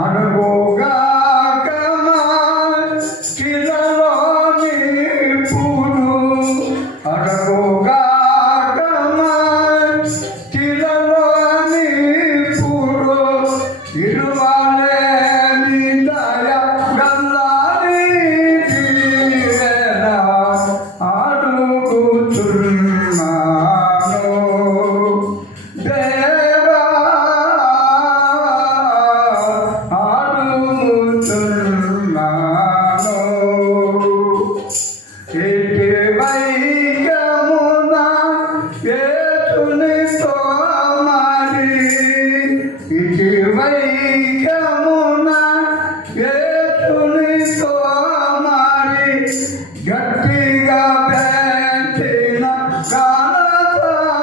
అడుగుగా కిలలోని పూలు అడుగుగా కిలలోని పూలు ఇరువాలే దయ గల్లాని అడుగుతున్నాను దేవా అడుగుతున్నాను ఇటువైకమున యేసునితో మరి ఇటువైకమున యేసునితో మరి గట్టిగా పెట్టిన గానపాఠము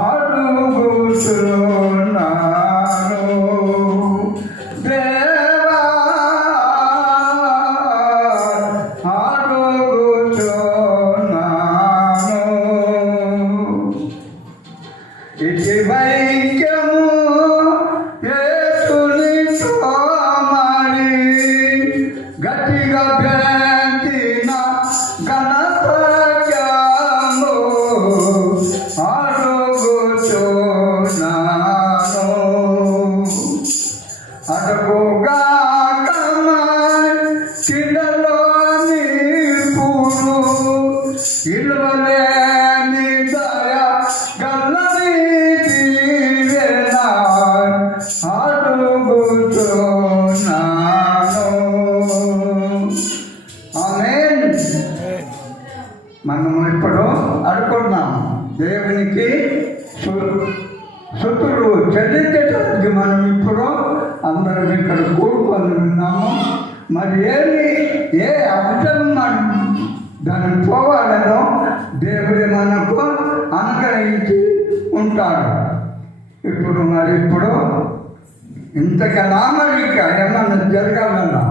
అడుగుతున్నాను దేవా అడుగుతున్నాను ఇటువైకము యేసునితో మరి గట్టిగా పెట్టిన ఘనత్వము అడుగుతున్నాను అడుగుగా కిందలోని పూలు ఇలువలేని దయ గల్లని దీవెన అడుగుతున్నాను. ఆమేన్. మనం ఇప్పుడు అనుకున్నాం దేవునికి శృతులు చెల్లించడానికి మనం ఇప్పుడు అందరం ఇక్కడ కూడుకొని ఉన్నాము. మరి ఏ అంశం మనం దాన్ని పోవాలనో దేవుడే మనకు అనుగ్రహించి ఉంటాడు. ఇప్పుడు ఇంతకన్నా మరి ఇంకా ఏమన్నా జరగాలన్నా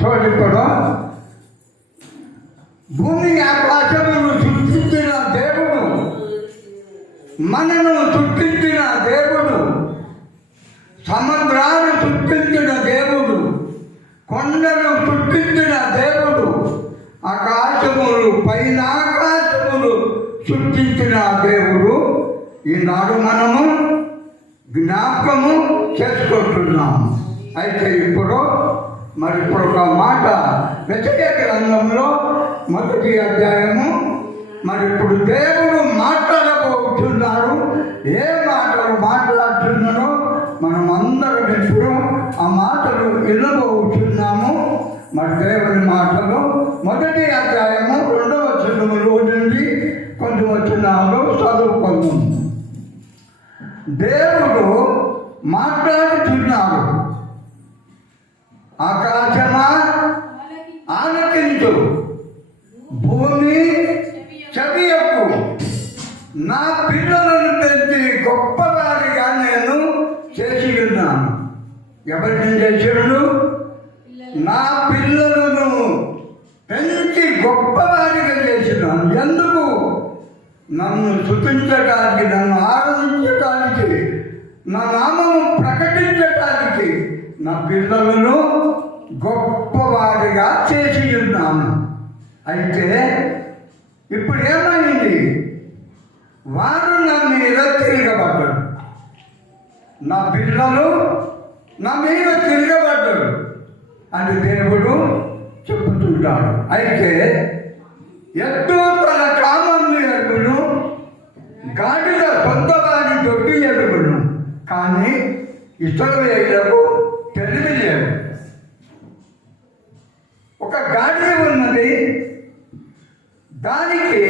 చూడు, ఇప్పుడు భూమి ఆకాశమును సృష్టించిన దేవుడు, మనను సృష్టించిన దేవుడు, సముద్రాన్ని సృష్టించిన దేవుడు, కొండను సృష్టించిన దేవుడు, ఆకాశములు పైన ఆకాశములు సృష్టించిన దేవుడు ఈనాడు మనము జ్ఞాపకము చేసుకుంటున్నాము. అయితే ఇప్పుడు ఒక మాట యెషయా గ్రంథంలో 1వ అధ్యాయము. ఇప్పుడు దేవుడు మాట్లాడబోతున్నాడు. ఏ మాటలు మాట్లాడుతున్నాడో మనం అందరం ఇప్పుడు ఆ మాటలు వినబోతున్నాము. దేవుని మాటలు 1వ అధ్యాయము 2వ వచనములో నుండి కొంచెం వచనాలు చదువుకుందాం. దేవుడు మాట్లాడుతున్నాడు. ఆకాశమా ఆలకించు, భూమి చెవియకు, నా పిల్లలను పెంచి గొప్పవారిగా నేను చేసి ఉన్నాను. ఎవరిని చేసిడు? నా పిల్లలను పెంచి గొప్పవారిగా చేసినాను. ఎందుకు? నన్ను స్తుతించడానికి, నన్ను ఆరాధించడానికి, నా నామము ప్రకటించడానికి నా పిల్లలను గొప్పవారిగా చేసి ఉన్నాను. అయితే ఇప్పుడు ఏమైంది? వారు నా మీద తిరగబడ్డారు. నా పిల్లలు నా మీద తిరగబడ్డారు అని దేవుడు చెబుతుంటాడు. అయితే ఎద్దు తన కామన్ని ఎరుగును, గాడిద సొంతవారి దొడ్డి ఎరుగును, కానీ ఇశ్రాయేలులకు తెలియలేదు. ఒక గాడిద ఉన్నది, దానికి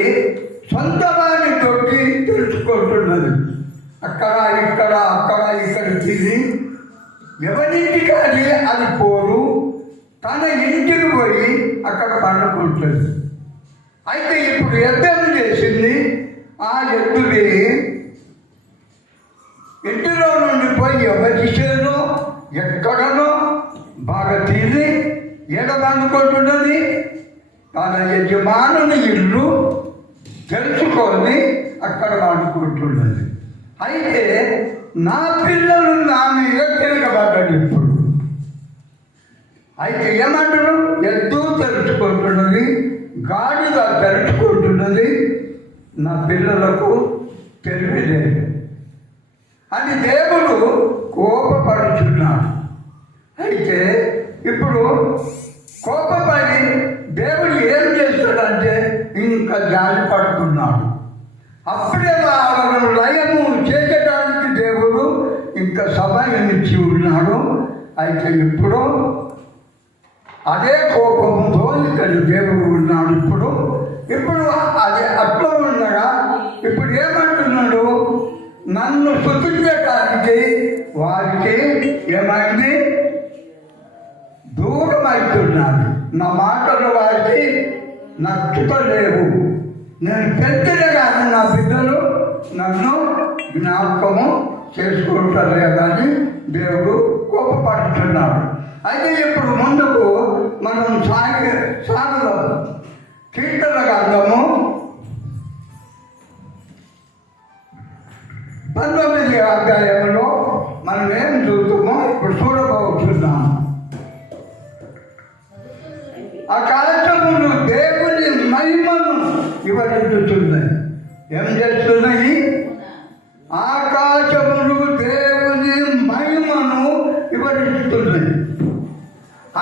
సొంతవారి దొడ్డి తెలుసుకుంటున్నది. అక్కడ ఇక్కడ తిరిగి ఎవరింటికి అది పోరు, తన ఇంటికి పోయి అక్కడ పండుకుంటుంది. అయితే ఇప్పుడు ఎద్దు చేసింది, ఆ ఎద్దుని ఇంటిలో నుండి పోయి ఎవరి చేను ఎక్కడనో బాగా తీరి ఏడబందుకుంటున్నది. తన యజమానుని ఇల్లు తెలుసుకొని అక్కడ వండుకుంటున్నది. అయితే నా పిల్లలు నా మీద తిరగబడ్డాడు ఇప్పుడు. అయితే ఏమంటారు? ఎద్దు తెరుచుకుంటున్నది, గాడిద తెరుచుకుంటున్నది, నా పిల్లలకు తెలియలేదు అని దేవుడు కోపపడుచున్నాడు. అయితే ఇప్పుడు కోపపడి దేవుడు ఏం చేస్తాడంటే ఇంకా జాలి పడుతున్నాడు. అప్పుడే వాళ్ళను లయము చేయడానికి దేవుడు ఇంకా సమయం ఇచ్చి ఉన్నాడు. అయితే ఇప్పుడు అదే కోపంతో ఇక్కడ దేవుడు ఉన్నాడు. ఇప్పుడు అదే అట్లా ఉండగా ఇప్పుడు ఏమంటున్నాడు? నన్ను స్తుతించడానికి వారికి ఏమైంది? దూరం అవుతున్నాడు. నా మాటలు వారికి నచ్చుతలేవు. నేను పెంచిన కానీ నా బిడ్డలు నన్ను జ్ఞాపకము చేసుకుంటలేదని దేవుడు కోపపడుతున్నాడు. అయితే ఇప్పుడు ముందుకు మనం సాగుదాం. కీర్తన గ్రంథము 19వ అధ్యాయంలో మనం ఏం చూద్దామో ఇప్పుడు చూడబోతున్నాము. ఆకాశములు దేవుని మహిమను వివరించుతున్నాయి. ఏం చేస్తున్నాయి? ఆకాశములు దేవుని మహిమను వివరిస్తున్నాయి.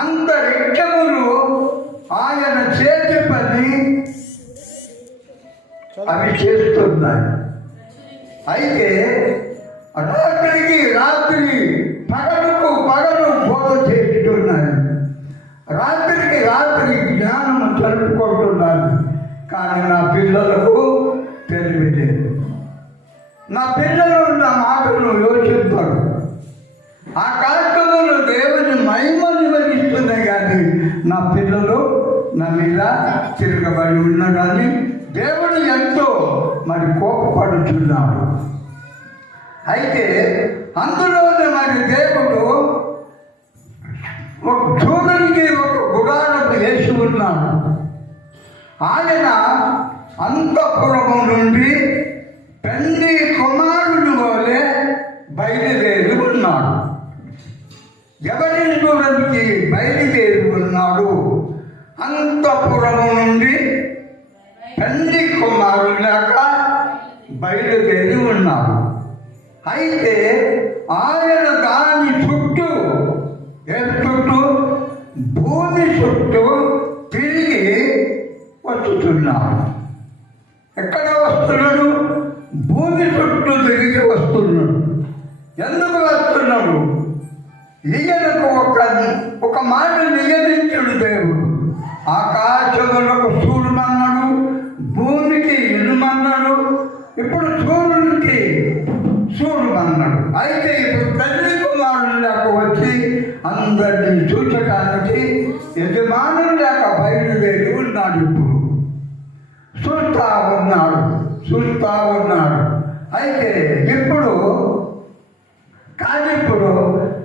అంతరిక్షములు ఆయన చేతి పని అవి చేస్తున్నాయి. అయితే రాత్రికి రాత్రి, పగలుకు పగలు బోధ చేస్తున్నాయి. రాత్రికి రాత్రి జ్ఞానము జరుపుకుంటున్నాను. కానీ నా పిల్లలకు తెలియలేదు. నా పిల్లలు నా మాటను యోచిస్తారు. ఆ కార్యక్రమంలో దేవుని మహిమను వివరిస్తున్నాయి కానీ నా పిల్లలు నా మీద తిరగబడి ఉన్నా కానీ దేవుడు ఎంతో మరి కోపపడుతున్నాడు. అయితే అందులోనే మరి దేవుడు ఒక చూడనికి ఒక గుడారం వేసి ఉన్నాడు. ఆయన అంతఃపురము నుండి పెండి కుమారుని వలె బయలుదేరి ఉన్నాడు. ఎవరిని చూడడానికి బయలుదేరి ఉన్నాడు? అంతఃపురము నుండి పెండి కుమారులాక బయలుదేరి ఉన్నాడు. అయితే ఆయన దాని చుట్టూ భూమి చుట్టూ తిరిగి వస్తున్నాడు. ఎక్కడ వస్తున్నాడు? భూమి చుట్టూ తిరిగి వస్తున్నాడు. ఎందుకు వస్తున్నాడు? ఈయనకు ఒక మాట నియమించుడు దేవుడు. ఆకాశములకు చూడమన్నాడు, భూమికి ఇనుమన్నాడు, ఇప్పుడు సూర్యునికి చూడమన్నాడు. అయితే ఇప్పుడు తల్లి కుమారులకు వచ్చి అందరినీ చూచడానికి యజమానులు లేక బయలుదేరి ఉన్నాడు. ఇప్పుడు చూస్తా ఉన్నాడు. అయితే ఇప్పుడు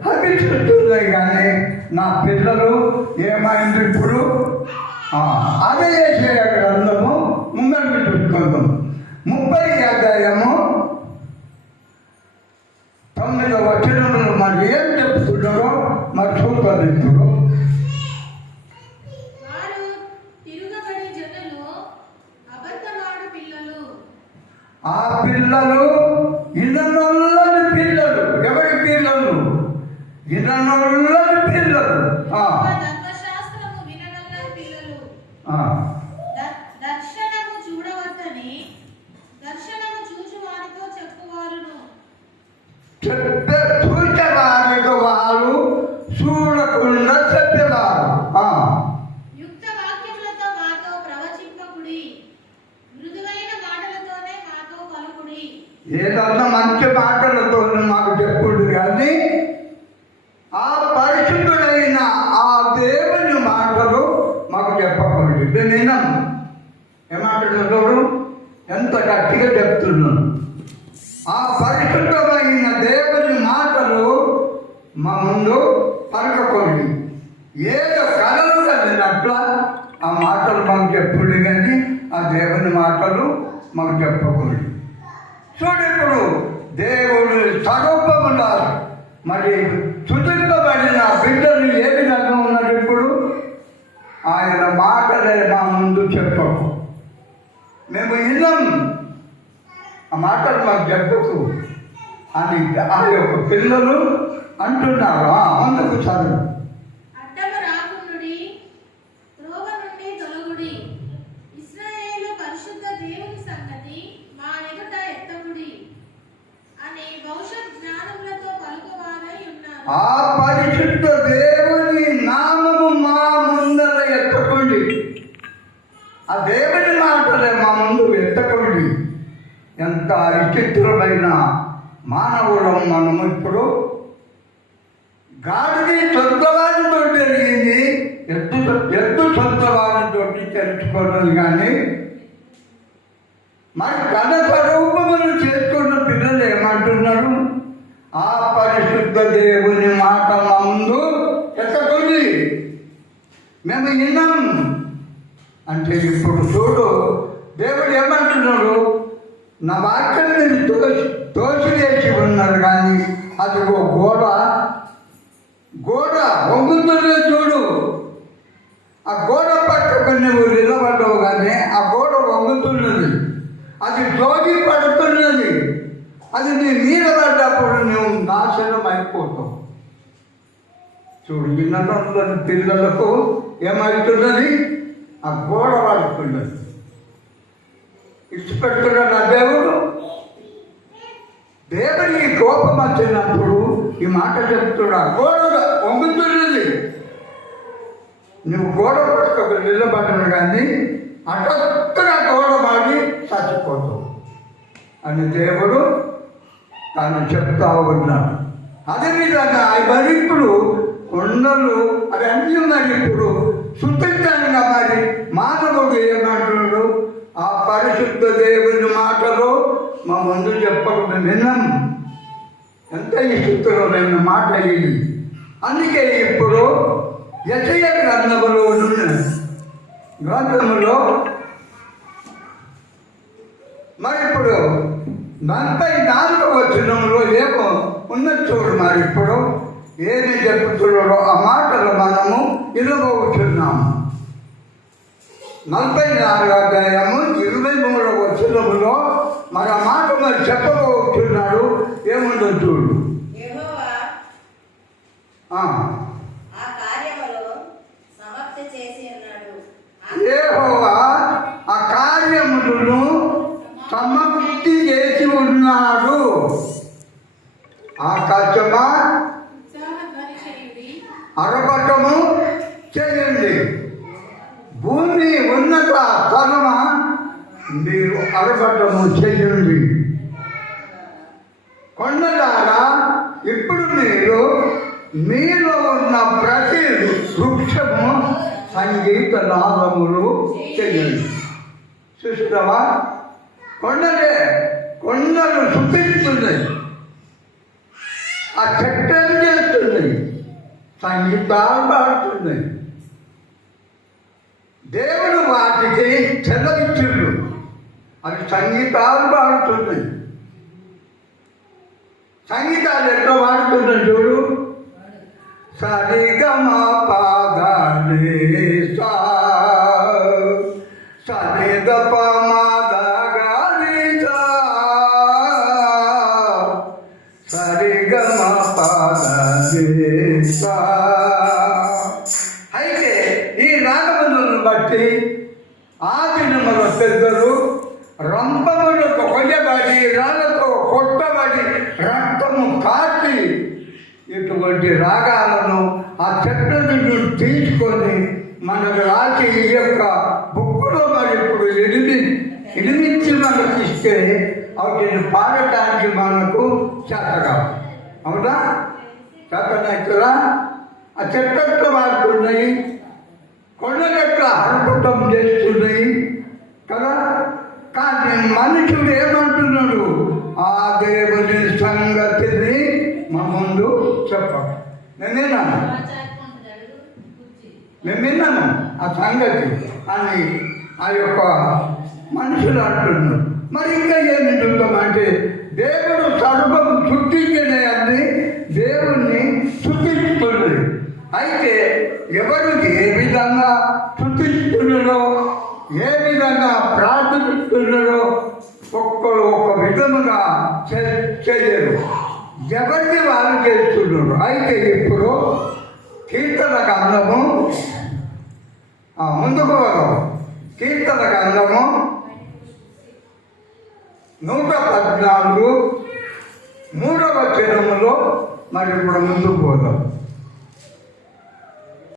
అవి చూస్తున్నాయి కానీ నా పిల్లలు ఏమైంది? ఇప్పుడు అదే యెషయా గ్రంథము ముందరికి చూసుకుందాం. 30వ అధ్యాయము 9వ వచనంలో మరి ఏం చెప్తున్నారో మరి చూస్తారు. ఇప్పుడు ఆ పిల్లలు ఇననొల్లని పిల్లలు. ఎవరి పిల్లలు? ఇననొల్లని పిల్లలు. చూసేవారికి వారు, చూడకుండా చెప్పేవారు. ఏదన్నా మంచి మాటలతో మాకు చెప్పుడు కానీ ఆ పరిశుద్ధుడైన ఆ దేవుని మాటలు మాకు చెప్పకూడదు. నేను ఏమంటున్నాడు? ఎంత గట్టిగా చెప్తున్నాను. ఆ పరిశుద్ధమైన దేవుని మాటలు మా ముందు పలకకూడదు. ఏదో కలలు కలిగినట్ల ఆ మాటలు మాకు చెప్పుడు కానీ ఆ దేవుని మాటలు మాకు చెప్పకూడదు. చూడు, ఇప్పుడు దేవుడు స్వరూపమున మరి తుదింపబడిన బిడ్డలు ఏ విధంగా ఉన్నారు ఇప్పుడు? ఆయన మాటలే మా ముందు చెప్పకు, మేము విన్నాం, ఆ మాటలు మాకు చెప్పకు అని ఆ యొక్క పిల్లలు అంటున్నారు. అందుకు చదువు. ఆ పరిశుద్ధ దేవుని నామము మా ముందర ఎత్తకండి. ఆ దేవుని మాటలే మా ముందు ఎత్తకండి. ఎంత విచిత్రమైన మానవులం మనము. ఇప్పుడు గాడిని సొంతవారితో జరిగింది, ఎద్దు సొంతవారితో తెలుసుకోవడం. కానీ మరి తన స్వరూపమును చేసుకున్న పిల్లలు ఏమంటున్నారు? ఆ పరిశుద్ధ దేవుని మాట మా ముందు ఎత్తకుంది, మేము విన్నాం అంటే. ఇప్పుడు చూడు, దేవుడు ఏమంటున్నాడు? నా వాక్యం మీరు తోసివేసి ఉన్నారు, కానీ అది ఓ గోడ వంగుతుందో చూడు. ఆ గోడ పక్కకు నువ్వు నిలబడవు, కానీ ఆ గోడ వంగుతున్నది, అది జోగి పడుతున్నది. అది నీ మీద పడ్డప్పుడు నువ్వు నాశనం అయిపోతావు. చూడు, విన్నటువంటి పిల్లలకు ఏమవుతున్నది? ఆ గోడ పడుతున్నది. ఇష్టపెడుతున్నాడు ఆ దేవుడు. దేవుడికి కోపం వచ్చినప్పుడు ఈ మాట చెప్తున్నా, గోడ వంగుతున్నది, నువ్వు గోడ పట్టుకు నిలబడను, కానీ అటొక్కగా గోడ మాడి చచ్చిపోతావు అని దేవుడు తాను చెప్తా ఉన్నాడు. అదేవిధంగా మరి ఇప్పుడు కొండలు అవన్నీ మరి ఇప్పుడు సున్నితంగా మరి మానవుడు ఏమంటున్నాడు? ఆ పరిశుద్ధ దేవుని మాటలు మా ముందు చెప్పకుండా విన్నాం. ఎంత విచిత్రమైన మాట ఇది. అందుకే ఇప్పుడు యెషయా గ్రంథములో మరి ఇప్పుడు 44వ వచనంలో ఏమో ఉన్నది చూడు. మరి ఇప్పుడు ఏమి చెప్తున్నాడో ఆ మాటలు మనము వినబోతున్నాము. 44వ అధ్యాయము 23వ వచనములో మరి ఆ మాట మరి చెప్పబోతున్నాడు. ఏముందో చూడు. యెహోవా ఆ కార్యములను సమాప్తి చేసి ఉన్నాడు. ఆకాశమా అరపటము చేయండి, భూమి ఉన్నత స్థలమా మీరు అరపటము చేయండి. కొండలారా ఇప్పుడు మీరు మీలో ఉన్న ప్రతి వృక్షము సంగీత నాదములు చేయండి. చూస్తున్నావా? కొండలు సుఖిస్తున్నాయి, ఆ చట్టం చేస్తున్నాయి, సంగీతాలు పాడుతున్నాయి. దేవుడు వాటికి చెలవిచ్చుడు, అవి సంగీతాలు పాడుతున్నాయి. సంగీతాలు ఎట్లా పాడుతున్నాయి చూడు. సరిగమా పాదాలే సా సరిగప మాదగారి సరిగమ పాదాలే సా. అయితే ఈ రాగములను బట్టి ఆ దినముల పెద్దలు రంపములకు కొయ్యబడి రాళ్ళతో కొట్టబడి రక్తము కాచి ఇటువంటి రాగాలను ఆ చెట్ల నుండి తీసుకొని మనకు రాసి ఈ యొక్క బుక్కులో మరి ఇప్పుడు ఎనిమిది మనకు ఇస్తే వాటిని పాడటానికి మనకు చేతగా, అవునా? చేతనైతురా? ఆ చెట్లతో వాడుతున్నాయి, కొండగట్ల హరపుటం చేస్తున్నాయి కదా. కానీ మనుషుడు ఏమంటున్నాడు? ఆ దేవుని సంగతిని మా ముందు చెప్పాలి. మేము విన్నాము ఆ సంగతి అని ఆ యొక్క మనుషులు అంటున్నారు. మరి ఇంకా ఏమి చూద్దామంటే దేవుడు సర్వ అయితే ఎవరు ఏ విధంగా స్తుతిస్తున్నారో, ఏ విధంగా ప్రార్థిస్తున్నారో ఒక్కరు ఒక విధముగా చేయరు. ఎవరికి వాళ్ళు చేస్తున్నారు. అయితే ఇప్పుడు కీర్తన గ్రంథము ముందుకు వరం కీర్తన గ్రంథము 114 3వ వచనములో మరి ఇప్పుడు ముందుకు పోదాం.